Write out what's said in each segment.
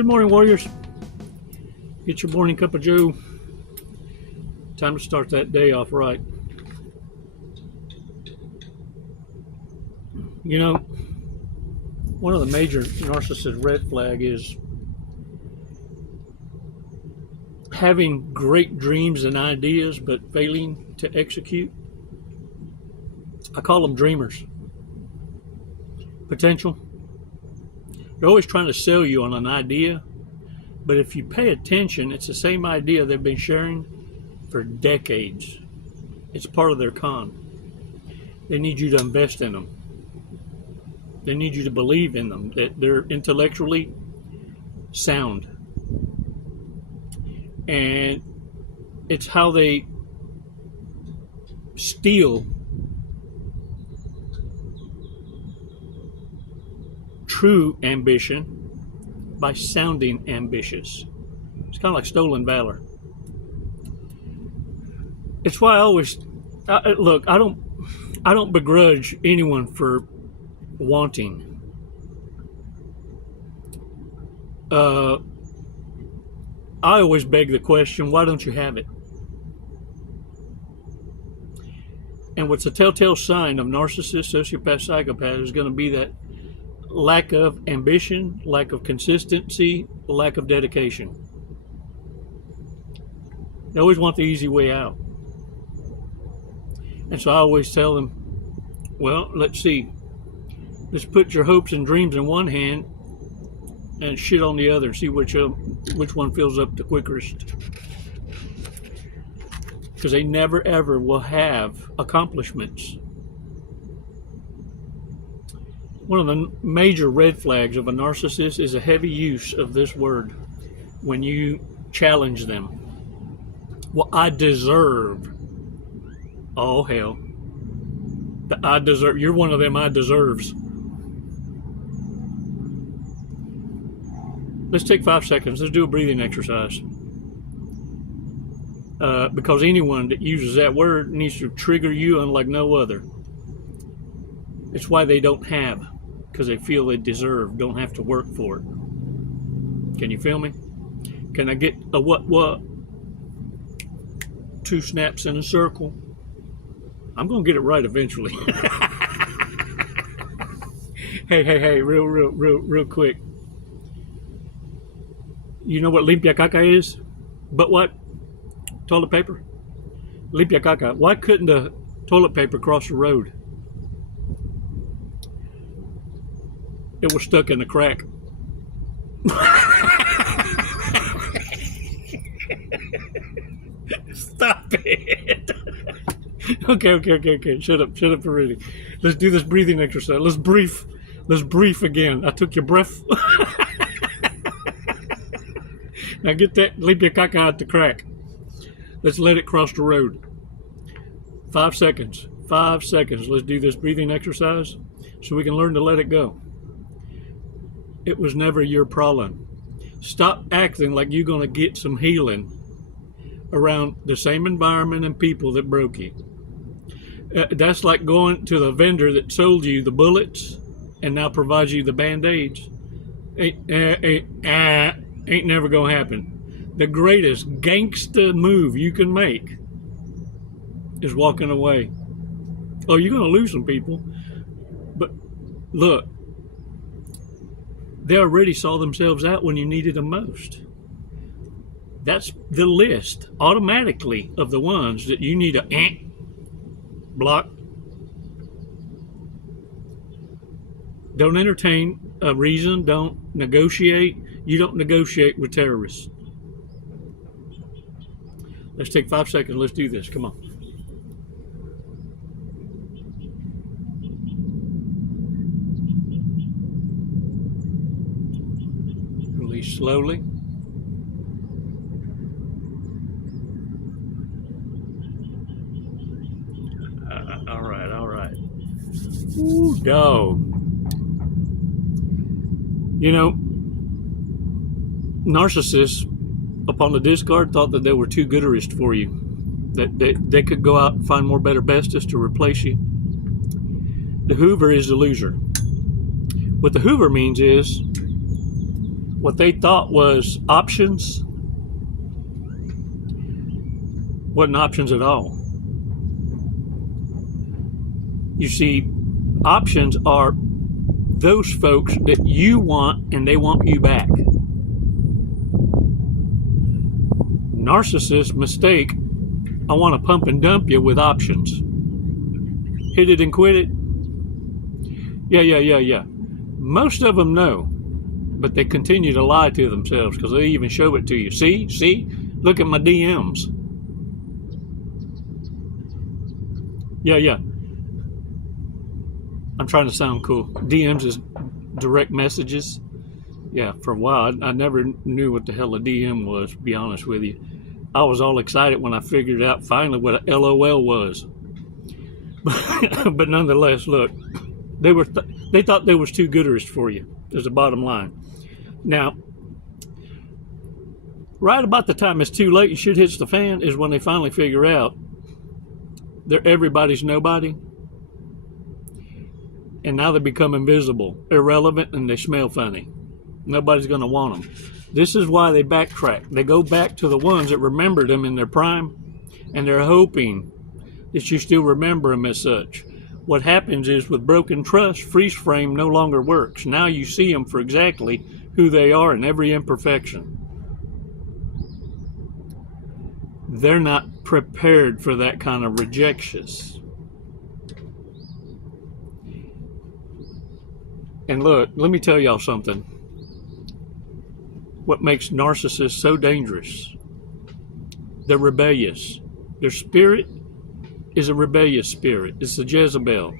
Good morning, warriors. Get your morning cup of joe. Time to start that day off right. You know, one of the major narcissist red flag is having great dreams and ideas but failing to execute. I call them dreamers. Potential. They're always trying to sell you on an idea, but if you pay attention, it's the same idea they've been sharing for decades. It's part of their con. They need you to invest in them. They need you to believe in them, that they're intellectually sound. And it's how they steal true ambition by sounding ambitious. It's kind of like stolen valor. It's why I always look. I don't begrudge anyone for wanting. I always beg the question: why don't you have it? And what's a telltale sign of narcissist, sociopath, psychopath is going to be that lack of ambition, lack of consistency, lack of dedication. They always want the easy way out. And so I always tell them, well, let's see. Let's put your hopes and dreams in one hand and shit on the other and see which one fills up the quickest. Because they never ever will have accomplishments. One of the major red flags of a narcissist is a heavy use of this word when you challenge them. Well, I deserve. Oh, hell. I deserve. You're one of them I deserves. Let's take 5 seconds. Let's do a breathing exercise. Because anyone that uses that word needs to trigger you unlike no other. It's why they don't have. Because they feel they deserve, don't have to work for it. Can you feel me? Can I get a what? 2 snaps in a circle. I'm going to get it right eventually. Hey, real quick. You know what limpia caca is? But what? Toilet paper? Limpia caca. Why couldn't the toilet paper cross the road? It was stuck in the crack. Stop it. Okay. Shut up already. Let's do this breathing exercise. Let's brief again. I took your breath. Now get that limpia caca out the crack. Let's let it cross the road. 5 seconds. 5 seconds. Let's do this breathing exercise so we can learn to let it go. It was never your problem. Stop acting like you're going to get some healing around the same environment and people that broke you. That's like going to the vendor that sold you the bullets and now provides you the band-aids. Ain't never going to happen. The greatest gangsta move you can make is walking away. Oh, you're going to lose some people. But look. They already saw themselves out when you needed them most. That's the list automatically of the ones that you need to block. Don't entertain a reason. Don't negotiate. You don't negotiate with terrorists. Let's take 5 seconds. Let's do this. Come on. Release slowly. All right. Ooh, dog. You know, narcissists, upon the discard, thought that they were too gooderist for you. That they could go out and find more better bestest to replace you. The hoover is the loser. What the hoover means is what they thought was options wasn't options at all. You see, options are those folks that you want and they want you back. Narcissist mistake, I want to pump and dump you with options. Hit it and quit it. Yeah. Most of them know, but they continue to lie to themselves because they even show it to you. See, look at my DMs. Yeah. I'm trying to sound cool. DMs is direct messages. Yeah, for a while, I never knew what the hell a DM was, to be honest with you. I was all excited when I figured out finally what a LOL was. But nonetheless, look, they thought they was too gooderish for you, is the bottom line. Now, right about the time it's too late and shit hits the fan is when they finally figure out they're everybody's nobody. And now they become invisible, irrelevant, and they smell funny. Nobody's going to want them. This is why they backtrack. They go back to the ones that remembered them in their prime, and they're hoping that you still remember them as such. What happens is with broken trust, freeze frame no longer works. Now you see them for exactly who they are in every imperfection. They're not prepared for that kind of rejections. And look, let me tell y'all something. What makes narcissists so dangerous? They're rebellious. Their spirit is a rebellious spirit. It's a Jezebel.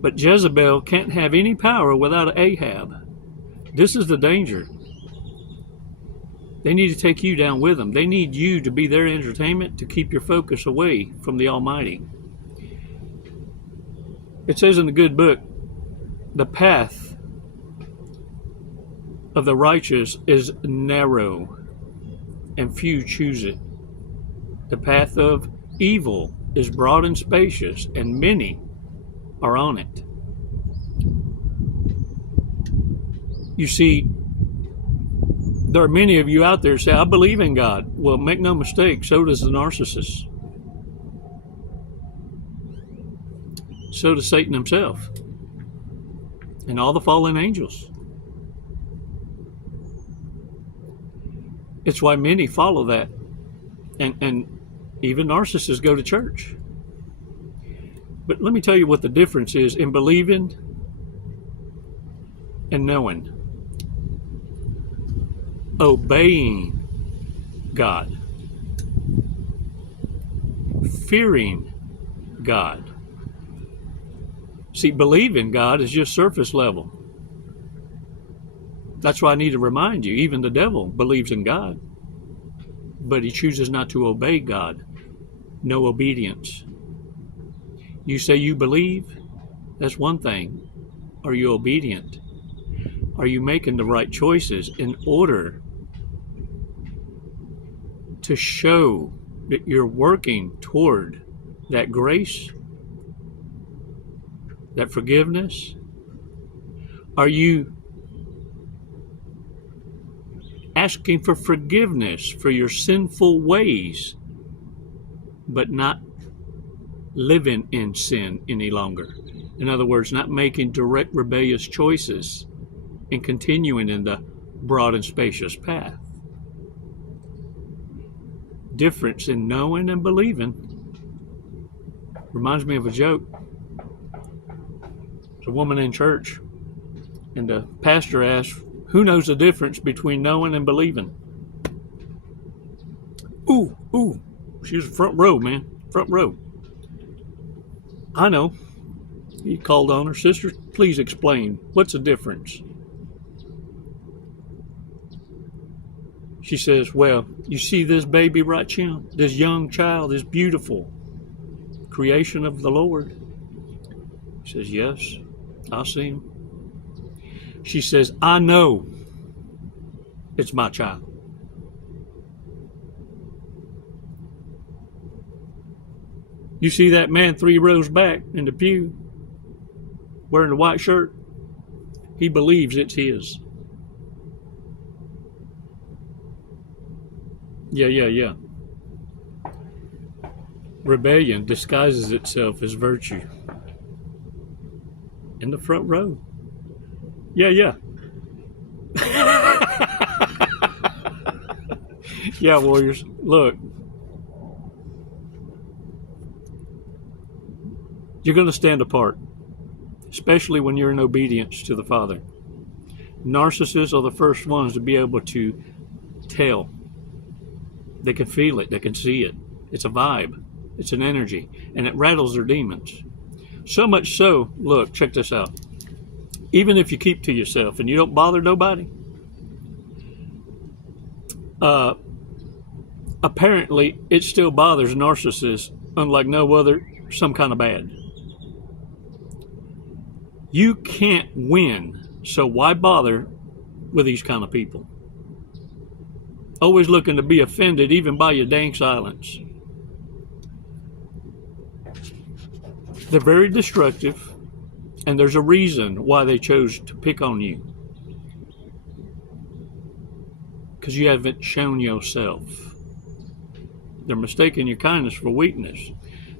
But Jezebel can't have any power without an Ahab. This is the danger. They need to take you down with them. They need you to be their entertainment to keep your focus away from the Almighty. It says in the good book, the path of the righteous is narrow, and few choose it. The path of evil is broad and spacious, and many are on it. You see, there are many of you out there who say, I believe in God. Well, make no mistake, so does the narcissist. So does Satan himself and all the fallen angels. It's why many follow that. And even narcissists go to church. But let me tell you what the difference is in believing and knowing. Obeying God. Fearing God. See, believing God is just surface level. That's why I need to remind you, even the devil believes in God, but he chooses not to obey God. No obedience. You say you believe, that's one thing. Are you obedient? Are you making the right choices in order to show that you're working toward that grace, that forgiveness? Are you asking for forgiveness for your sinful ways, but not living in sin any longer? In other words, not making direct rebellious choices and continuing in the broad and spacious path. Difference in knowing and believing reminds me of a joke. There's a woman in church, and the pastor asked, who knows the difference between knowing and believing? Ooh, she was front row, man, front row. I know. He called on her, sister, please explain, what's the difference? She says, well, you see this baby right here, this young child, this beautiful creation of the Lord? He says, yes, I see him. She says, I know it's my child. You see that man 3 rows back in the pew wearing the white shirt? He believes it's his. Yeah. Rebellion disguises itself as virtue. In the front row. Yeah. Yeah, warriors. Look. You're going to stand apart, especially when you're in obedience to the Father. Narcissists are the first ones to be able to tell. They can feel it. They can see it. It's a vibe. It's an energy. And it rattles their demons. So much so, look, check this out. Even if you keep to yourself and you don't bother nobody, apparently it still bothers narcissists unlike no other, some kind of bad. You can't win, so why bother with these kind of people? Always looking to be offended even by your dang silence. They're very destructive, and there's a reason why they chose to pick on you. Because you haven't shown yourself. They're mistaking your kindness for weakness.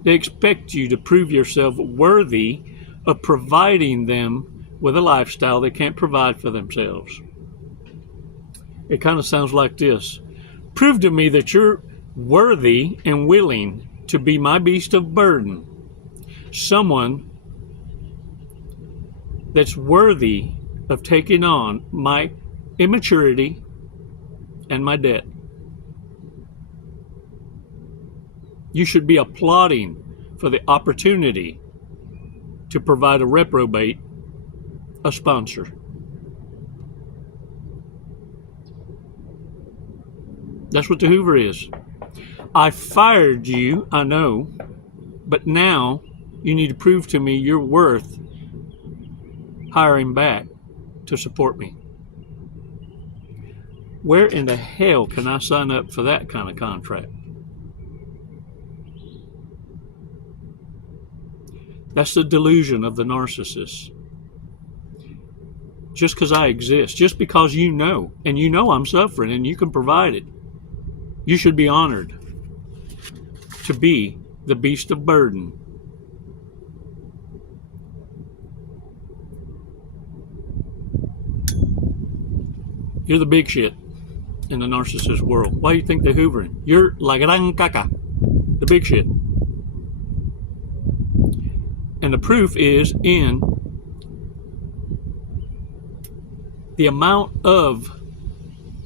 They expect you to prove yourself worthy of providing them with a lifestyle they can't provide for themselves. It kind of sounds like this. Prove to me that you're worthy and willing to be my beast of burden. Someone that's worthy of taking on my immaturity and my debt. You should be applauding for the opportunity to provide a reprobate a sponsor. That's what the Hoover is. I fired you, I know, but now you need to prove to me you're worth hiring back to support me. Where in the hell can I sign up for that kind of contract? That's the delusion of the narcissist. Just because I exist, just because you know, and you know I'm suffering and you can provide it, you should be honored to be the beast of burden. You're the big shit in the narcissist world. Why do you think they're hoovering? You're la gran caca, the big shit. And the proof is in the amount of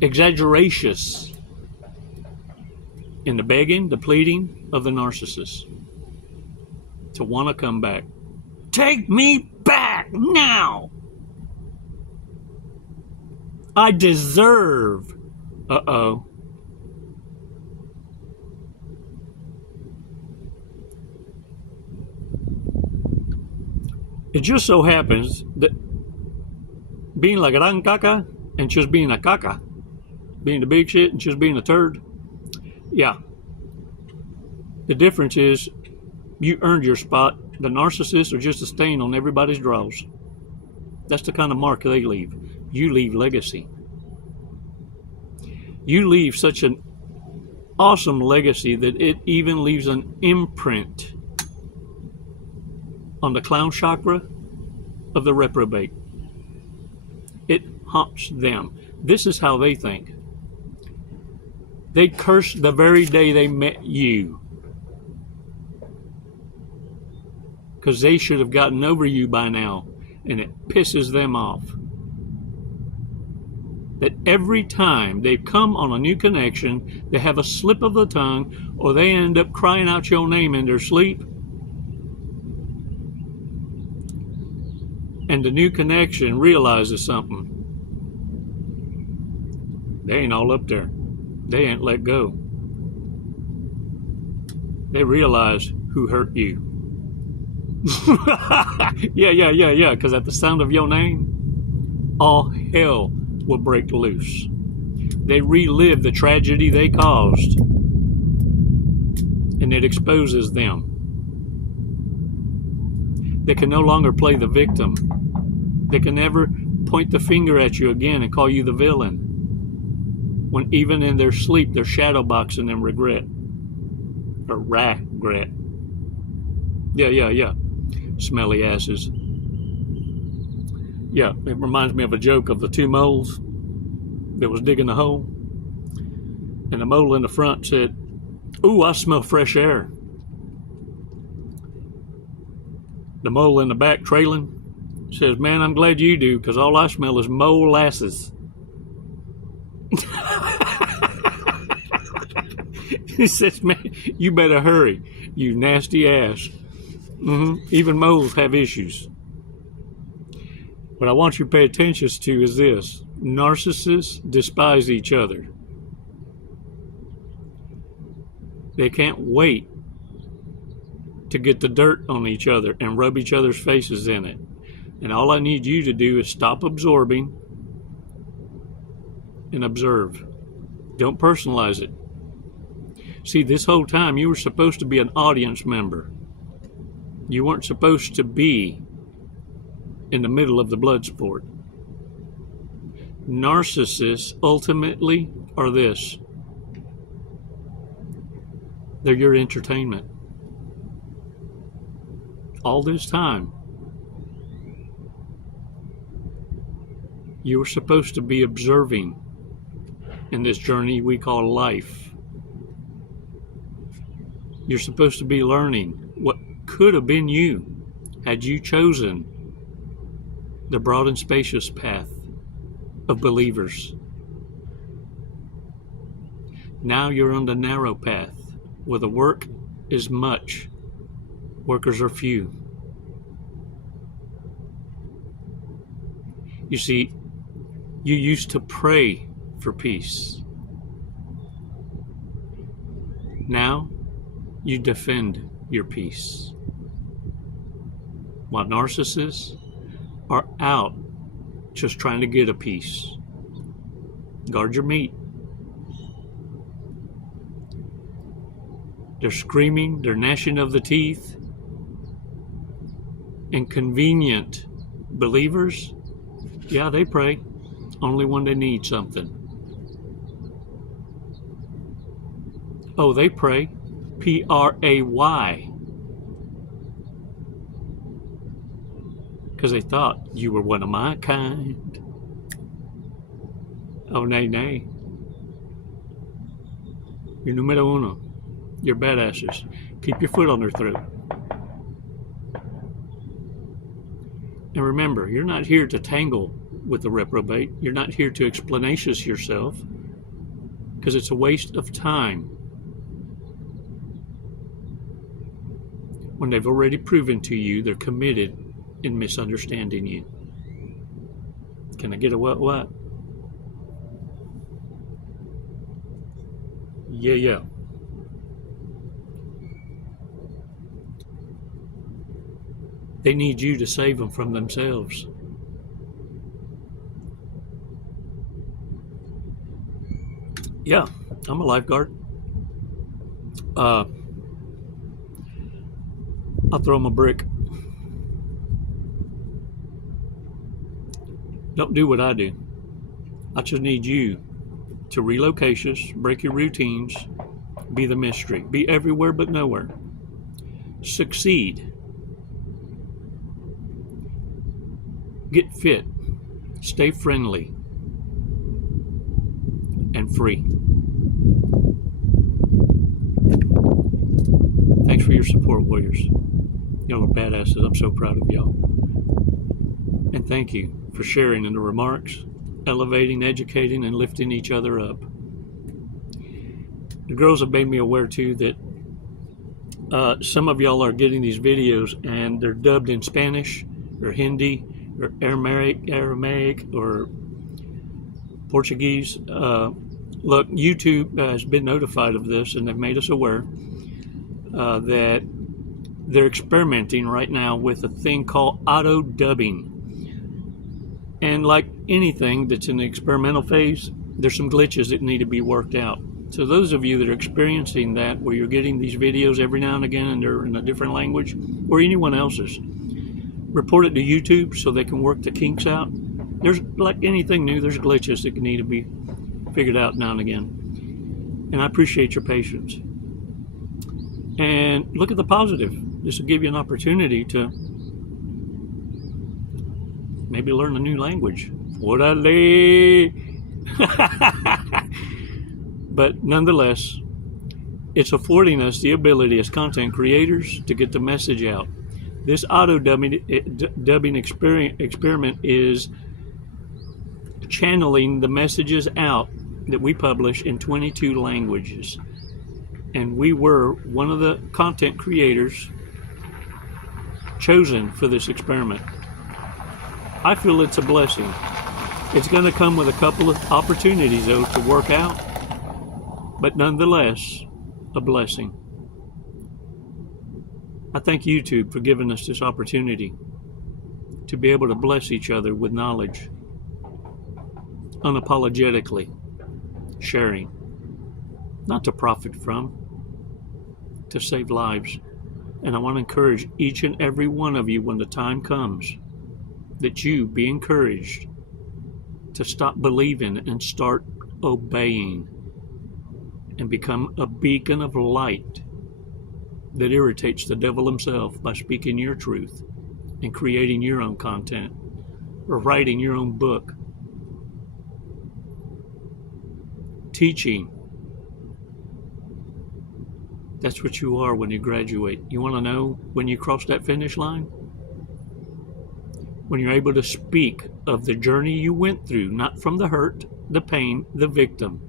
exaggerations in the begging, the pleading of the narcissist to want to come back. Take me back now! I deserve. Uh-oh. It just so happens that being la gran caca and just being a caca, being the big shit and just being a turd, yeah. The difference is you earned your spot. The narcissists are just a stain on everybody's drawers. That's the kind of mark they leave. You leave legacy. You leave such an awesome legacy that it even leaves an imprint on the clown chakra of the reprobate. It haunts them. This is how they think. They curse the very day they met you, because they should have gotten over you by now, and it pisses them off that every time they come on a new connection, they have a slip of the tongue, or they end up crying out your name in their sleep, and the new connection realizes something. They ain't all up there. They ain't let go. They realize who hurt you. Yeah, because at the sound of your name, all hell will break loose. They relive the tragedy they caused, and it exposes them. They can no longer play the victim. They can never point the finger at you again and call you the villain, when even in their sleep they're shadow boxing and regret. Or regret. Yeah. Smelly asses. Yeah, it reminds me of a joke of the two moles that was digging the hole. And the mole in the front said, "Ooh, I smell fresh air." The mole in the back trailing says, "Man, I'm glad you do, because all I smell is molasses." He says, "Man, you better hurry, you nasty ass." Even moles have issues. What I want you to pay attention to is this. Narcissists despise each other. They can't wait to get the dirt on each other and rub each other's faces in it. And all I need you to do is stop absorbing and observe. Don't personalize it. See, this whole time you were supposed to be an audience member. You weren't supposed to be in the middle of the blood sport. Narcissists ultimately are this. They're your entertainment. All this time, you were supposed to be observing in this journey we call life. You're supposed to be learning what could have been you had you chosen the broad and spacious path of believers. Now you're on the narrow path where the work is much, workers are few. You see, you used to pray for peace. Now you defend your peace. While narcissists are out just trying to get a piece. Guard your meat. They're screaming, they're gnashing of the teeth. And convenient believers, yeah, they pray, only when they need something. Oh, they pray, P-R-A-Y. Because they thought you were one of my kind. Oh, nay. You're numero uno. You're badasses. Keep your foot on their throat. And remember, you're not here to tangle with the reprobate. You're not here to explanations yourself, because it's a waste of time when they've already proven to you they're committed in misunderstanding you. Can I get a what? Yeah. They need you to save them from themselves. Yeah, I'm a lifeguard. I'll throw them a brick. Don't do what I do. I just need you to relocations, break your routines, be the mystery, be everywhere but nowhere. Succeed. Get fit, stay friendly, and free. Thanks for your support, warriors. Y'all are badasses. I'm so proud of y'all. And thank you for sharing in the remarks, elevating, educating, and lifting each other up. The girls have made me aware, too, that some of y'all are getting these videos and they're dubbed in Spanish or Hindi or Aramaic or Portuguese. Look, YouTube has been notified of this, and they've made us aware that they're experimenting right now with a thing called auto-dubbing. And like anything that's in the experimental phase, there's some glitches that need to be worked out. So those of you that are experiencing that, where you're getting these videos every now and again and they're in a different language, or anyone else's, report it to YouTube so they can work the kinks out. There's, like anything new, there's glitches that need to be figured out now and again. And I appreciate your patience. And look at the positive. This will give you an opportunity to maybe learn a new language. Orale. But nonetheless, it's affording us the ability as content creators to get the message out. This auto-dubbing experiment is channeling the messages out that we publish in 22 languages. And we were one of the content creators chosen for this experiment. I feel it's a blessing. It's going to come with a couple of opportunities, though, to work out, but nonetheless, a blessing. I thank YouTube for giving us this opportunity to be able to bless each other with knowledge, unapologetically sharing, not to profit from, to save lives. And I want to encourage each and every one of you, when the time comes, that you be encouraged to stop believing and start obeying and become a beacon of light that irritates the devil himself by speaking your truth and creating your own content or writing your own book, teaching. That's what you are when you graduate. You want to know when you cross that finish line? When you're able to speak of the journey you went through, not from the hurt, the pain, the victim,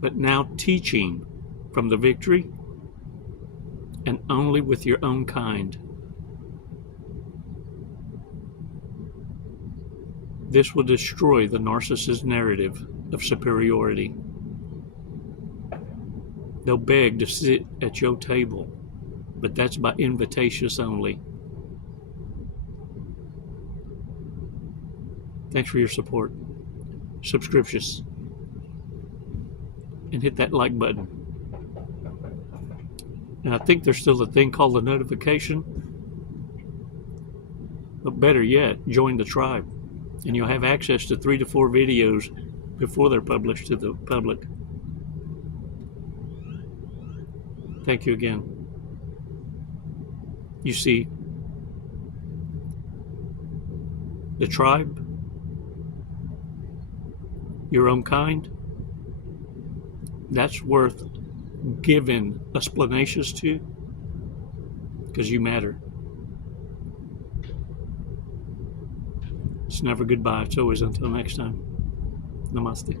but now teaching from the victory and only with your own kind. This will destroy the narcissist narrative of superiority. They'll beg to sit at your table, but that's by invitations only. Thanks for your support. Subscriptions. And hit that like button. And I think there's still a thing called the notification. But better yet, join the tribe. And you'll have access to 3 to 4 videos before they're published to the public. Thank you again. You see, the tribe, your own kind, that's worth giving explanations to, because you matter. It's never goodbye. It's always until next time. Namaste.